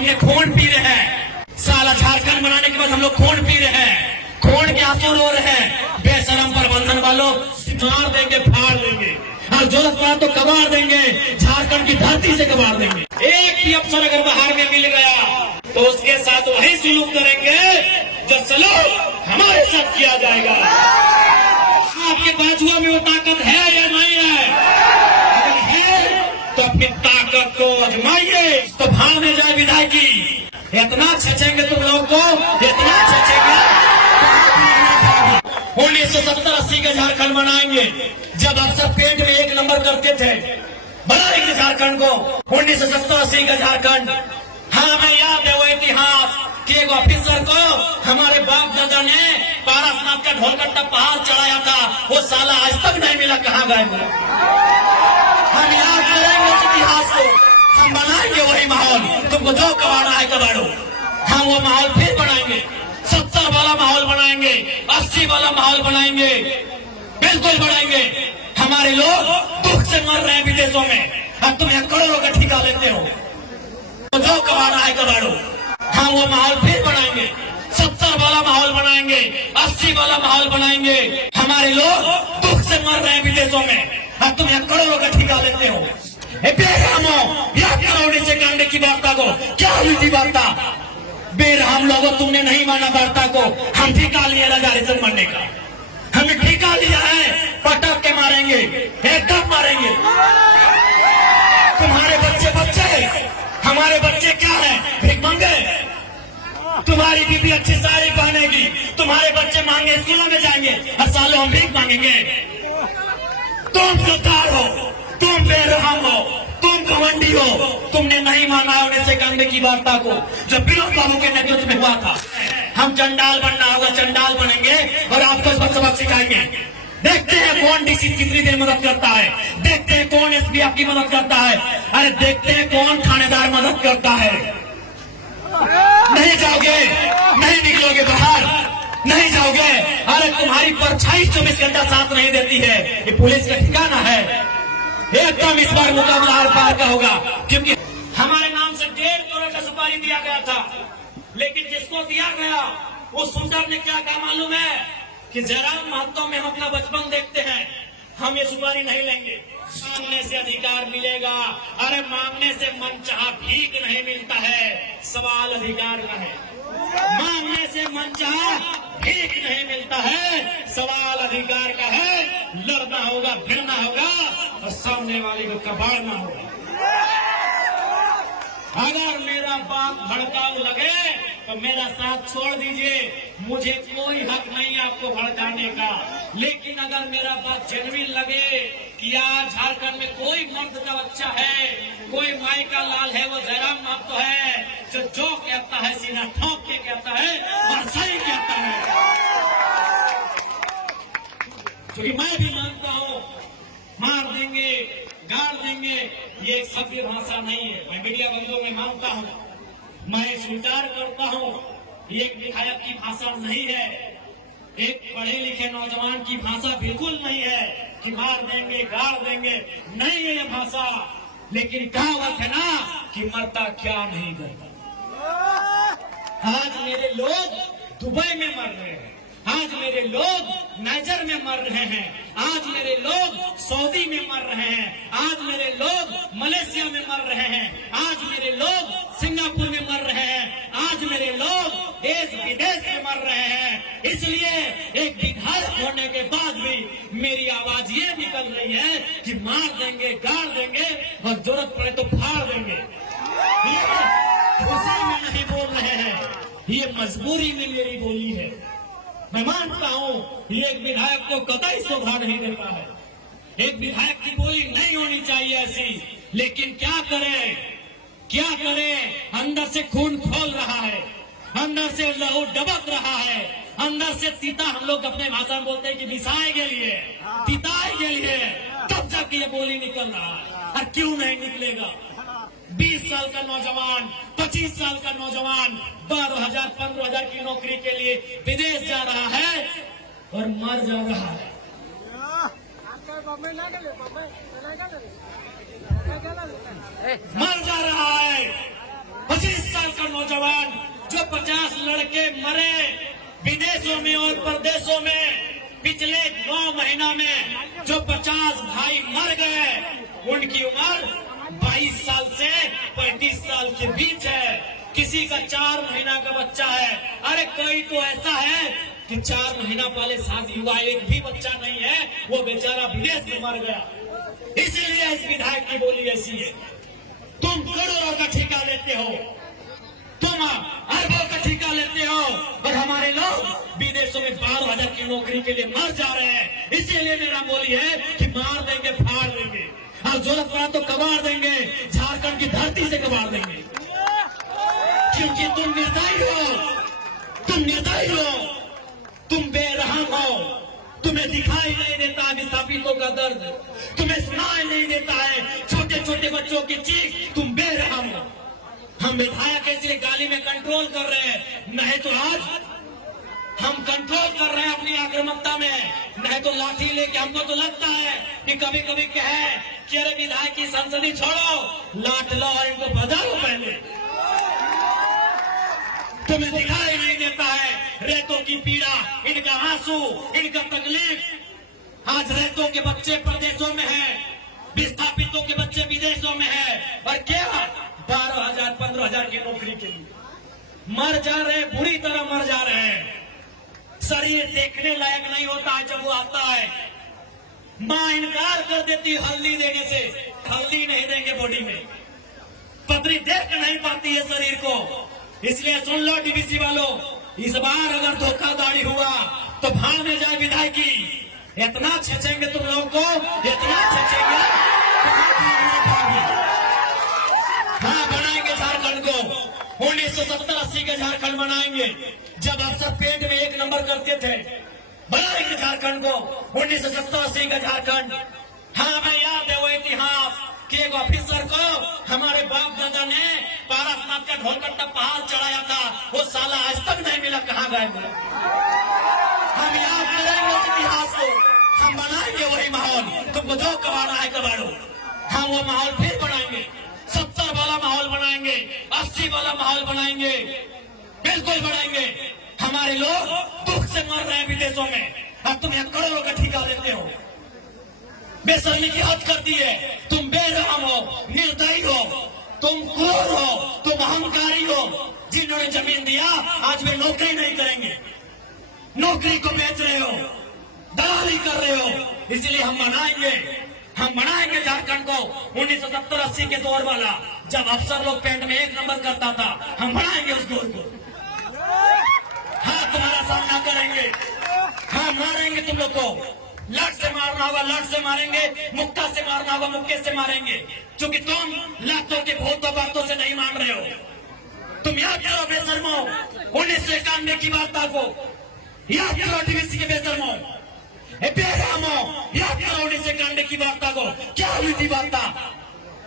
हमने खून पी रहे हैं, साला झारखंड बनाने के बाद हम लोग खून पी रहे हैं, खून के आंसू रो रहे हैं। बेशरम प्रबंधन वालों, मार देंगे, फाड़ देंगे, और जरूरत पड़ा तो कबाड़ देंगे, झारखंड की धरती से कबाड़ देंगे। एक भी अफसर अगर बाहर में मिल गया तो उसके साथ वही सुलूक करेंगे जो सलूक हमारे साथ किया जाएगा। आपके बाजुआ में वो ताकत है या नहीं है? अगर है तो अपनी ताकत को आजमाइए। तो भाड़ में जाए विधायकी, इतना छचेंगे तुम लोगों को, इतना छचेंगे। 1970-80 का झारखंड बनाएंगे, जब अफसर पेट में 1 नंबर करते थे, बनाएंगे झारखंड को 1970-80 का झारखंड। हाँ, हमें याद है वो इतिहास कि एक ऑफिसर को हमारे बाप दादा ने पारसनाथ का ढोलकट्टा पहाड़ चढ़ाया था, वो साला आज तक नहीं मिला, कहाँ गए वो? हम याद करेंगे उस इतिहास को, हम बनाएंगे वही माहौल। तुमको जो कबाड़ा है कबाड़ो, हम वो माहौल फिर बनाएंगे, 70 वाला माहौल बनाएंगे, 80 वाला माहौल बनाएंगे, बिल्कुल बनाएंगे। हमारे लोग दुख से मर रहे हैं विदेशों में, अब तुम यहाँ करोड़ों का ठिका लेते हो। तो जो कबाड़ा है कबाड़ो, हम वो माहौल फिर बनाएंगे, 70 वाला माहौल बनाएंगे, 80 वाला माहौल बनाएंगे। हमारे लोग दुख से मर रहे हैं विदेशों में, अब तुम यहाँ करोड़ों का ठिका लेते हो। से कांडे की वार्ता को क्या हुई थी वार्ता? बेरहम लोगों, तुमने नहीं माना वार्ता को। हम ठिका लिए राजा रेशम मरने का, हमें ठिका लिया है, पटक के मारेंगे, एकदम मारेंगे। तुम्हारे बच्चे हमारे बच्चे क्या है? भीख मांगे। तुम्हारी बीबी अच्छी साड़ी पहनेगी, तुम्हारे बच्चे मांगे स्कूलों में जाएंगे, हर साल हम भीख मांगेंगे। तुम गद्दार हो, तुम बेरहम हो, तुम घमंडी हो। तुमने नहीं माना होने से कांडे की वार्ता को, जब विनोद बाबू के नेतृत्व में हुआ था। हम चंडाल बनना होगा, चंडाल बनेंगे और आपको सबक सिखाएंगे। देखते हैं कौन डीसी कितनी देर मदद करता है, देखते हैं कौन एसपी आपकी मदद करता है, अरे देखते हैं कौन थानेदार मदद करता है। नहीं जाओगे, नहीं निकलोगे बाहर, नहीं जाओगे। अरे तुम्हारी परछाई 24 घंटा साथ नहीं देती है, ये पुलिस का ठिकाना है। एकदम इस बार मुकाबला आर पार का होगा, क्योंकि हमारे नाम से 1.5 करोड़ का सुपारी दिया गया था, लेकिन जिसको दिया गया उस शूटर ने क्या कहा मालूम है? कि जयराम महतो में हम अपना बचपन देखते हैं, हम ये सुपारी नहीं लेंगे। मांगने से अधिकार मिलेगा, अरे मांगने से मनचाहा भीख नहीं मिलता है, सवाल अधिकार का है। मांगने से मनचाहा भीख नहीं मिलता है, सवाल अधिकार का है। लड़ना होगा, भिड़ना होगा और सामने वाले को कबाड़ना होगा। अगर मेरा बात भड़काऊ लगे तो मेरा साथ छोड़ दीजिए, मुझे कोई हक नहीं आपको भड़काने का। लेकिन अगर मेरा बात जेन्युइन लगे कि आज झारखंड में कोई मर्द का बच्चा है, कोई माई का लाल है, वो जयराम महतो है, जो कहता है सीना ठोक के कहता है और सही कहता है। क्योंकि मैं भी मानता हूँ, मार देंगे, गाड़ देंगे, ये एक सभ्य भाषा नहीं है। मैं मीडिया बंधुओं में मानता हूँ, मैं स्वीकार करता हूँ, ये एक विधायक की भाषा नहीं है, एक पढ़े लिखे नौजवान की भाषा बिल्कुल नहीं है कि मार देंगे, गाड़ देंगे, नहीं है ये भाषा। लेकिन कहावत है ना कि मरता क्या नहीं करता। आज मेरे लोग दुबई में मर रहे हैं, आज मेरे लोग नाइजर में मर रहे हैं, आज मेरे लोग सऊदी में मर रहे हैं, आज मेरे लोग मलेशिया में मर रहे हैं, आज मेरे लोग सिंगापुर में मर रहे हैं, आज मेरे लोग देश विदेश में मर रहे हैं। इसलिए एक विधायक होने के बाद भी मेरी आवाज ये निकल रही है कि मार देंगे, गाड़ देंगे और जरूरत पड़े तो फाड़ देंगे। खुशी में नहीं बोल रहे हैं, ये मजबूरी में मेरी बोली है। मैं मानता हूँ ये एक विधायक को कतई शोभा नहीं देता है, एक विधायक की बोली नहीं होनी चाहिए ऐसी। लेकिन क्या करें, क्या करें? अंदर से खून खोल रहा है, अंदर से लहू डबक रहा है, अंदर से तीता, हम लोग अपने भाषा में बोलते हैं कि विसाए के लिए, तिताए के लिए, तब जाके ये बोली निकल रहा है। और क्यों नहीं निकलेगा? 20 साल का नौजवान, 25 साल का नौजवान 12,000 15,000 की नौकरी के लिए विदेश जा रहा है और मर जा रहा है। मर जा रहा है। 25 साल नौजवान, जो 50 लड़के मरे विदेशों में और प्रदेशों में पिछले 9 महीना में, जो 50 भाई मर गए, उनकी उम्र 22 साल से 35 साल के बीच है। किसी का 4 महीना का बच्चा है। अरे कोई तो ऐसा है कि 4 महीना पहले शादी हुआ, एक भी बच्चा नहीं है, वो बेचारा विदेश में मर गया। इसीलिए इस विधायक की बोली ऐसी है। तुम करोड़ों का ठेका लेते हो, तुम अरबों का ठेका लेते हो, और हमारे लोग विदेशों में 12,000 की नौकरी के लिए मर जा रहे हैं। इसीलिए मेरा बोली है कि मार देंगे, फाड़ देंगे, और जरूरत पड़ा तो कबाड़ देंगे, झारखंड की धरती से कबाड़ देंगे। क्योंकि तुम निर्दयी हो, तुम निर्दयी हो, तुम बेरहम हो। तुम्हें दिखाई नहीं देता विस्थापितों का दर्द, तुम्हें सुनाई नहीं देता है छोटे छोटे बच्चों की चीख, तुम बेरहम हो। हम विधायक ऐसे गाली में कंट्रोल कर रहे हैं, नहीं तो आज हम कंट्रोल कर रहे हैं अपनी आक्रामकता में, नहीं तो लाठी लेके। हमको तो लगता है कि कभी कभी कहे कि अरे विधायक की संसदी छोड़ो, लाठ लो और इनको बजाओ पहले। तुम्हें दिखाई नहीं देता है रेतों की पीड़ा, इनका आंसू, इनका तकलीफ। आज रेतों के बच्चे प्रदेशों में हैं, विस्थापितों के बच्चे विदेशों में हैं, और क्या 12,000 15,000 की नौकरी के लिए मर जा रहे, बुरी तरह मर जा रहे हैं। शरीर देखने लायक नहीं होता है जब वो आता है। मां इनकार कर देती हल्दी देने से, हल्दी नहीं देंगे बॉडी में, पतरी देख नहीं पाती है शरीर को। इसलिए सुन लो डीवीसी वालों, इस बार अगर धोखाधड़ी हुआ तो भाड़ में जाए विधायकी। इतना छेचेंगे तुम लोगों को, इतना छेचेंगे। हाँ, बनाएंगे झारखंड को, 1970-80 का झारखंड बनाएंगे, जब आप सब पेट में 1 नंबर करते थे। बनाएंगे झारखंड को, 1970-80 का झारखंड। हाँ, हमें याद है वो इतिहास कि एक ऑफिसर को हमारे बाप दादा ने पारसनाथ का ढोलकट्टा पहाड़ चढ़ाया था, वो साला आज तक नहीं मिला, कहाँ गए मिला। हम याद करेंगे उस इतिहास को, हम बनाएंगे वही माहौल। तुमको जो कबाड़ा है कबाड़ो, हम वो माहौल फिर बनाएंगे। 70 वाला माहौल बनाएंगे, 80 वाला माहौल बनाएंगे, बिल्कुल बनाएंगे। हमारे लोग दुख से मर रहे हैं विदेशों में, और तुम यहाँ करोड़ों का ठेका लेते हो। बेशर्मी की हद करती है। तुम बेरहम हो, निर्दयी हो, तुम क्रूर हो, तुम अहंकारी हो। जिन्होंने जमीन दिया आज वे नौकरी नहीं करेंगे, नौकरी को बेच रहे हो, दलाली कर रहे हो। इसलिए हम बनाएंगे झारखंड को 1970-80 के दौर वाला, जब अफसर लोग पेंट में 1 नंबर करता था। हम बनाएंगे उस दौर को। हाँ, तुम्हारा सामना करेंगे, हाँ, मारेंगे तुम लोग को। लट से मारना होगा लट से मारेंगे, मुक्का से मारना होगा मुक्के से मारेंगे, क्योंकि तुम लातों के भूतों बातों से नहीं मान रहे हो। तुम याद करो बेशर्मो 1991 की वार्ता को, याद करो डीवीसी के बेशर्मो, बेरहमो, याद करो 1991 की वार्ता को। क्या हुई थी वार्ता?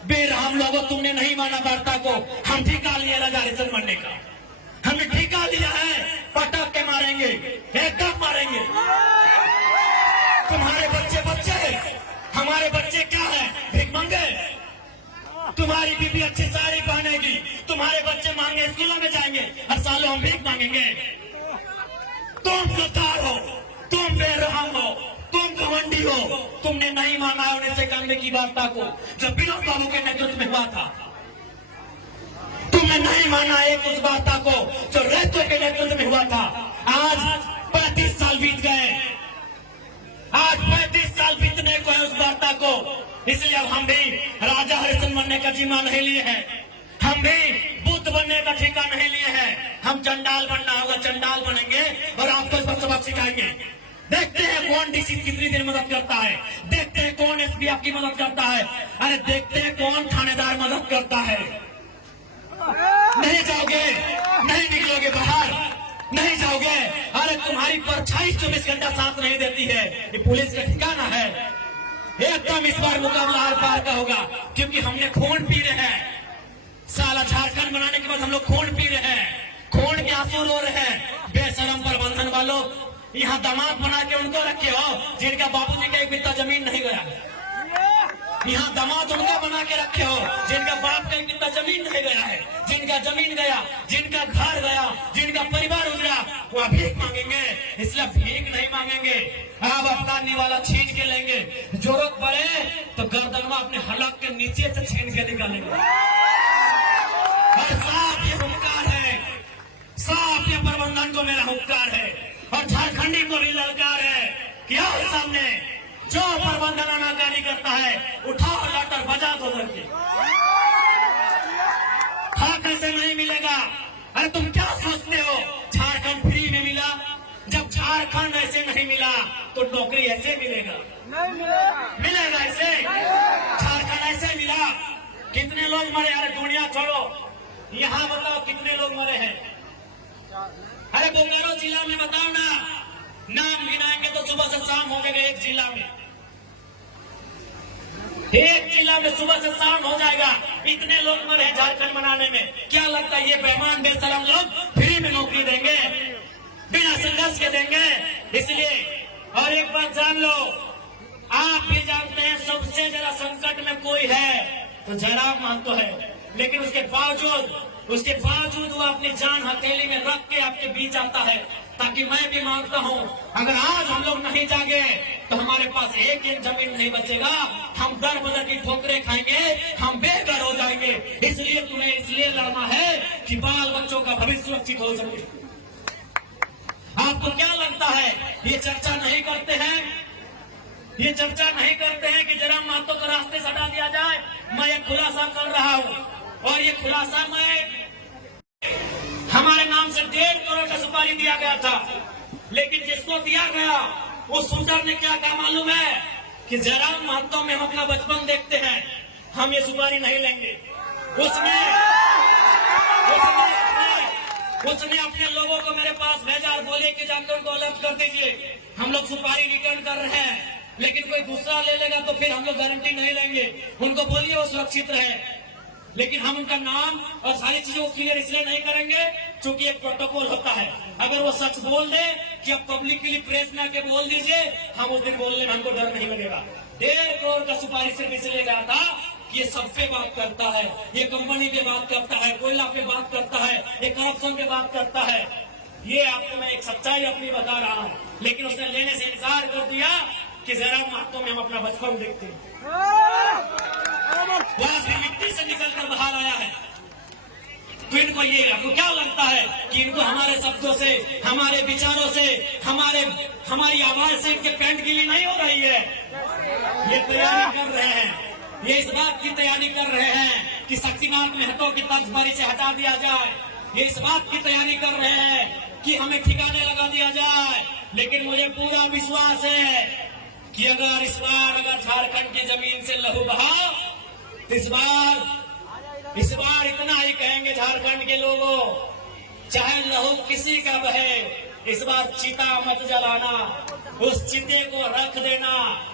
बेरहम लोगों, तुमने नहीं माना वार्ता को। हम ठेका लिए राजा हरिश्चंद्र बनने का, हमने ठेका लिया है, पटक के मारेंगे, एकदम मारेंगे। तुम्हारे बच्चे हमारे बच्चे क्या है? भीख मंगे। तुम्हारी बीबी अच्छी साड़ी पहनेगी, तुम्हारे बच्चे मांगे स्कूलों में जाएंगे, हर सालों हम भीख मांगेंगे। तुम गद्दार हो, तुम बेरहम हो, तुम घमंडी हो। तुमने नहीं माना है 1991 की वार्ता को, जब विनोद बाबू के नेतृत्व में हुआ था। तुमने नहीं माना एक उस वार्ता को जो रेतो के नेतृत्व में हुआ था। आज 35 साल बीत गए, आज 35 साल बीतने को है उस वार्ता को। इसलिए अब हम भी राजा हरिश्चंद्र बनने का जिम्मा नहीं लिए हैं, हम भी बुद्ध बनने का ठेका नहीं लिए हैं। हम चंडाल बनना होगा, चंडाल बनेंगे और आपको इस पर सबक सिखाएंगे। देखते हैं कौन डीसी कितनी देर मदद करता है, देखते हैं कौन एसपी आपकी मदद करता है, अरे देखते हैं कौन थानेदार मदद करता है। नहीं जाओगे, नहीं निकलोगे बाहर, नहीं जाओगे। अरे तुम्हारी परछाई 24 घंटा साथ नहीं देती है, ये पुलिस का ठिकाना है। एकदम इस बार मुकाबला आर पार का होगा, क्योंकि हमने खून पी रहे हैं। साला झारखंड बनाने के बाद हम लोग खून पी रहे हैं, खून के आंसू रो रहे हैं। बेशरम प्रबंधन वालों, यहाँ दामाद बना के उनको रखे हो जिनका बाबूजी का एक बित्ता जमीन नहीं गया। यहाँ दामाद उनका बना के रखे हो जिनका बाप कहीं कितना जमीन नहीं गया है, जिनका जमीन गया, जिनका घर गया, जिनका परिवार उजड़ा, वो भीख मांगेंगे। इसलिए भीख नहीं मांगेंगे, आप अपना निवाला छीन के लेंगे। जरूरत पड़े तो गर्दनवा अपने हलक के नीचे से छीन के निकालेंगे। और साफ ये हुंकार है, साफ ये प्रबंधन को मेरा हुंकार है और झारखंडी को भी ललकार है कि आओ सामने, जो प्रबंधन आनाकानी करता है उठाओ लाटर बजा दो करके। हक ऐसे नहीं मिलेगा। अरे तुम क्या सोचते हो झारखंड फ्री में मिला? जब झारखंड ऐसे नहीं मिला तो नौकरी ऐसे मिलेगा? नहीं मिलेगा ऐसे। झारखंड ऐसे मिला। कितने लोग मरे? अरे दुनिया छोड़ो, यहाँ बताओ कितने लोग मरे हैं? अरे बोकारो जिला में बताओ ना, नाम गिनाएंगे तो सुबह से शाम हो जाएगा। एक जिला में सुबह से शाम हो जाएगा। इतने लोग मरे हैं झारखंड बनाने में। क्या लगता है ये बेईमान बेशरम लोग फ्री में नौकरी देंगे? बिना संघर्ष के देंगे? इसलिए और एक बात जान लो, आप भी जानते हैं सबसे ज्यादा संकट में कोई है तो जयराम महतो है। लेकिन उसके बावजूद वो अपनी जान हथेली में रख के आपके बीच आता है, ताकि मैं भी मांगता हूँ अगर आज हम लोग नहीं जागे तो हमारे पास एक जमीन नहीं बचेगा। हम दर बदर की ठोकरें खाएंगे, हम बेघर हो जाएंगे। इसलिए तुम्हें इसलिए लड़ना है कि बाल बच्चों का भविष्य सुरक्षित हो सके। आपको क्या लगता है ये चर्चा नहीं करते हैं? ये चर्चा नहीं करते हैं कि जयराम महतो को रास्ते से हटा दिया जाए? मैं ये खुलासा कर रहा हूँ और ये खुलासा मैं हमारे नाम से 1.5 करोड़ का सुपारी दिया गया था, लेकिन जिसको दिया गया वो शूटर ने क्या कहा मालूम है कि जयराम महतो में हम अपना बचपन देखते हैं, हम ये सुपारी नहीं लेंगे। उसने अपने लोगों को मेरे पास भेजा और बोले कि जाकर उनको अलर्ट कर दीजिए, हम लोग सुपारी रिटर्न कर रहे हैं। लेकिन कोई दूसरा ले लेगा तो फिर हम लोग गारंटी नहीं लेंगे। उनको बोलिए वो सुरक्षित रहे, लेकिन हम उनका नाम और सारी चीजों को क्लियर इसलिए नहीं करेंगे क्योंकि एक प्रोटोकॉल होता है। अगर वो सच बोल दे कि अब पब्लिकली प्रेस में आके बोल दीजिए, हम उस दिन बोलने में हमको डर नहीं लगेगा। 1.5 करोड़ का सुपारी सिर्फ इसलिए गया था कि ये सब पे बात करता है, ये कंपनी पे बात करता है, कोयला पे बात करता है, ये करप्शन पे बात करता है। ये आपको मैं एक सच्चाई अपनी बता रहा हूँ। लेकिन उसने लेने से इनकार कर दिया कि जयराम महतो में हम अपना बचपन देखते हैं। वहां से मिट्टी से निकलकर बाहर आया है। तो इनको ये आपको क्या लगता है कि इनको हमारे शब्दों से, हमारे विचारों से, हमारी आवाज से इनके पैंट गीली नहीं हो रही है? ये तैयारी कर रहे हैं, ये इस बात की तैयारी कर रहे हैं कि शक्तिनाथ महतो की तर्जबारी से हटा दिया जाए। ये इस बात की तैयारी कर रहे हैं कि हमें ठिकाने लगा दिया जाए। लेकिन मुझे पूरा विश्वास है कि अगर इस बार झारखंड की जमीन से लहू बहा तो इस बार इतना ही कहेंगे झारखंड के लोगों, चाहे लहू किसी का बहे, इस बार चिता मत जलाना, उस चिते को रख देना,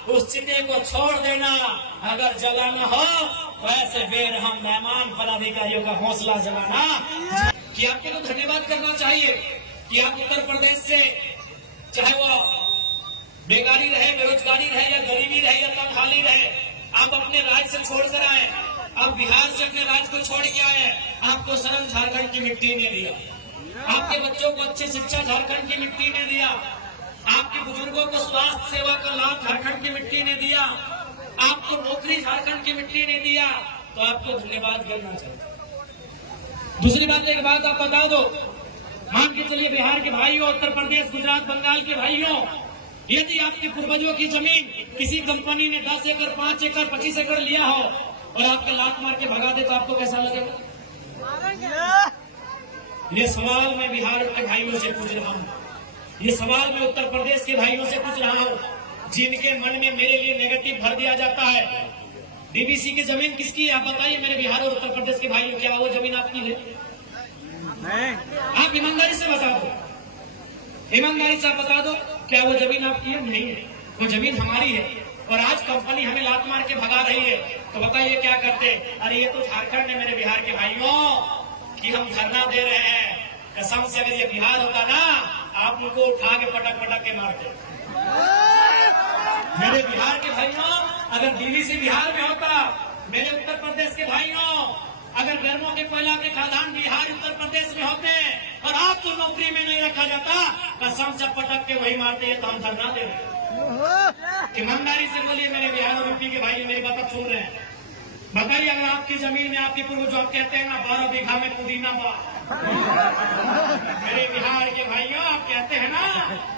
उस चिते को छोड़ देना। अगर जलाना हो तो ऐसे बेरहम मेहमान पदाधिकारियों का हौसला जलाना। कि आपको तो धन्यवाद करना चाहिए कि आप उत्तर प्रदेश से, चाहे वो बेकारी रहे, बेरोजगारी रहे या गरीबी रहे या तंगहाली रहे, आप अपने राज्य से छोड़कर आए, आप बिहार से अपने राज्य को छोड़ के आए। आपको शरण झारखंड की मिट्टी ने दिया, आपके बच्चों को अच्छी शिक्षा झारखंड की मिट्टी ने दिया, आपके बुजुर्गों को स्वास्थ्य सेवा का लाभ झारखंड की मिट्टी ने दिया, आपको नौकरी झारखंड की मिट्टी ने दिया। तो आपको धन्यवाद करना चाहिए। दूसरी बात, एक बात आप बता दो, मान के चलिए बिहार के भाइयों, उत्तर प्रदेश, गुजरात, बंगाल के भाइयों, यदि आपके पूर्वजों की जमीन किसी कंपनी ने 10 एकड़, 5 एकड़, 25 एकड़ लिया हो और आपके लात मार के भगा दे तो आपको कैसा लगेगा? ये सवाल मैं बिहार के भाइयों से पूछ रहा हूँ, ये सवाल मैं उत्तर प्रदेश के भाइयों से पूछ रहा हूँ, जिनके मन में मेरे लिए नेगेटिव भर दिया जाता है। डीवीसी की जमीन किसकी है? आप बताइए मेरे बिहार और उत्तर प्रदेश के भाइयों, क्या वो जमीन आपकी है? आप ईमानदारी से बता दो, ईमानदारी से आप बता दो, क्या वो जमीन आपकी है? नहीं है, वो जमीन हमारी है। और आज कंपनी हमें लात मार के भगा रही है, तो बताइए क्या करते? अरे ये तो झारखंड है मेरे बिहार के भाइयों कि हम धरना दे रहे हैं। कसम से अगर ये बिहार होता ना, आप उनको उठा के पटक पटक के मारते। मेरे बिहार के भाइयों, अगर डीवीसी बिहार में होता, मेरे उत्तर प्रदेश के भाइयों, अगर गर्मों के कोयला के खदान बिहार उत्तर प्रदेश में होते और आपको नौकरी में नहीं रखा जाता, कसम से पटक के वही मारते हैं तो हम धरना दे रहे। ईमानदारी से बोलिए मेरे बिहार और यूपी के भाई, मेरी बात सुन रहे हैं, बताइए अगर आपकी जमीन में आपके पूर्वज आप कहते हैं ना 12 बीघा में पुदीना बा, मेरे बिहार के भाइयों आप कहते हैं ना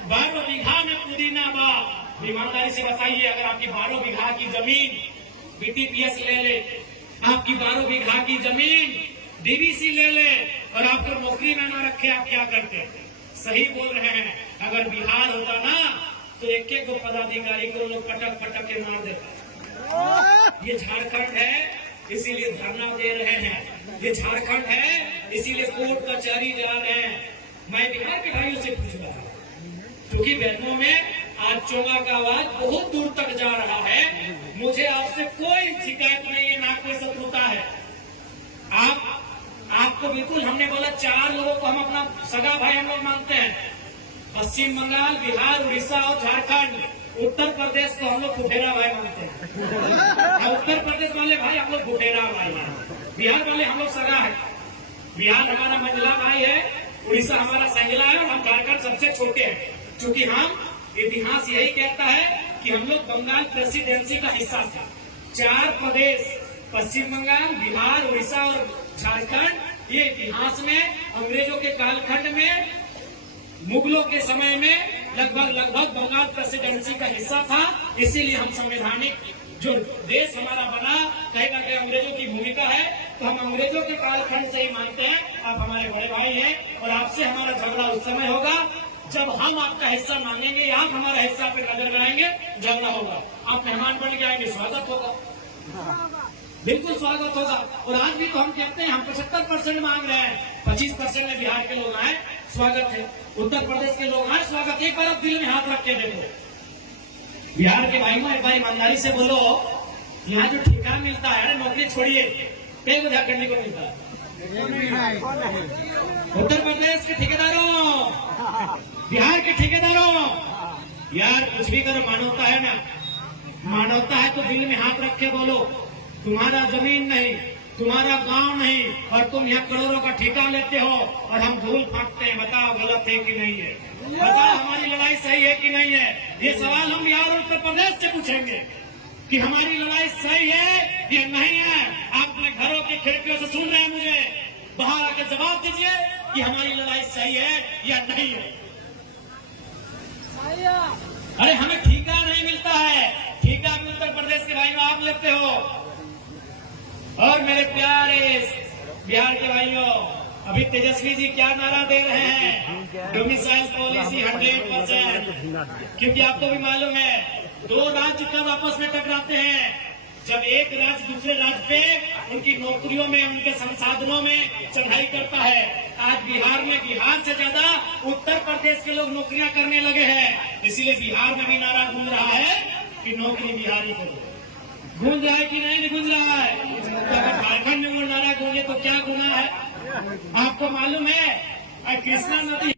12 बीघा में पुदीना बा, ईमानदारी से बताइए अगर आपकी 12 बीघा की जमीन बीटीपीएस ले ले, आपकी 12 बीघा की जमीन डीवीसी ले ले और आपको नौकरी में न रखे, आप क्या करते? सही बोल रहे हैं, अगर बिहार होता ना तो एक एक पदाधिकारी को लोग पटक पटक के मार देते। ये झारखंड है इसीलिए धरना दे रहे हैं, ये झारखंड है इसीलिए कोर्ट कचहरी जा रहे हैं। मैं बिहार के भाइयों से पूछ रहा हूँ, क्योंकि बैठकों में आज चोंगा का आवाज बहुत दूर तक जा रहा है, मुझे आपसे कोई शिकायत नहीं है, ना कोई शत्रुता है। आपको बिल्कुल हमने बोला 4 लोगों को हम अपना सगा भाई हम लोग मानते हैं, पश्चिम बंगाल, बिहार, उड़ीसा और झारखंड। उत्तर प्रदेश को हम लोग फुटेरा भाई मानते हैं। उत्तर प्रदेश वाले भाई हम लोग फुटेरा भाई हैं, बिहार वाले हम लोग सगा है। बिहार हमारा मंझला भाई है, उड़ीसा हमारा संजला है और हम झारखंड सबसे छोटे हैं, क्योंकि हम इतिहास यही कहता है कि हम लोग बंगाल प्रेसिडेंसी का हिस्सा था। 4 प्रदेश पश्चिम बंगाल, बिहार, उड़ीसा और झारखंड, ये इतिहास में अंग्रेजों के कालखंड में, मुगलों के समय में लगभग बंगाल प्रेसिडेंसी का हिस्सा था। इसीलिए हम संवैधानिक जो देश हमारा बना, कहीं ना कहीं अंग्रेजों की भूमिका है, तो हम अंग्रेजों के कालखंड से ही मानते हैं। आप हमारे बड़े भाई हैं और आपसे हमारा झगड़ा उस समय होगा जब हम आपका हिस्सा मांगेंगे, आप हमारा हिस्सा पे नजर लगाएंगे, झगड़ा होगा। आप मेहमान बन के आएंगे, स्वागत होगा, बिल्कुल स्वागत होगा। और आज भी तो हम कहते हैं हम 75% मांग रहे हैं, 25% में बिहार के लोग आए, स्वागत है। उत्तर प्रदेश के लोग आए, स्वागत। एक बार आप दिल में हाथ रख के देखो, बिहार के भाइयों एक बार ईमानदारी से बोलो, यहाँ जो ठेका मिलता है, नौकरी छोड़िए, कई बजा करने को मिलता है। उत्तर प्रदेश के ठेकेदारों, बिहार के ठेकेदारों, यार कुछ भी करो, मानवता है ना, मानवता है तो दिल में हाथ रख के बोलो, तुम्हारा जमीन नहीं, तुम्हारा गांव नहीं, और तुम यहाँ करोड़ों का ठेका लेते हो और हम धूल फाँकते हैं। बताओ गलत है कि नहीं है? बताओ हमारी लड़ाई सही है कि नहीं है? ये सवाल हम बिहार और उत्तर प्रदेश से पूछेंगे कि हमारी लड़ाई सही है या नहीं है। आप अपने घरों के खिड़कियों से सुन रहे हैं मुझे, बाहर आके जवाब दीजिए कि हमारी लड़ाई सही है या नहीं है। अरे हमें ठेका नहीं मिलता है, ठेका भी उत्तर प्रदेश के भाइयों आप लेते हो। और मेरे प्यारे बिहार के भाइयों, अभी तेजस्वी जी क्या नारा दे रहे हैं, डोमिसाइल पॉलिसी 100%, क्योंकि आपको भी मालूम है 2 राज्य कब आपस में टकराते हैं, जब एक राज्य दूसरे राज्य पे उनकी नौकरियों में, उनके संसाधनों में चढ़ाई करता है। आज बिहार में, बिहार से ज्यादा उत्तर प्रदेश के लोग नौकरियां करने लगे हैं, इसीलिए बिहार में भी नारा गूंज रहा है कि नौकरी बिहारी को। गूंज रहा है कि नहीं गूंज रहा है? तो अगर झारखंड में वो नारा गूंजे तो क्या गुना है? आपको मालूम है कृष्णा नदी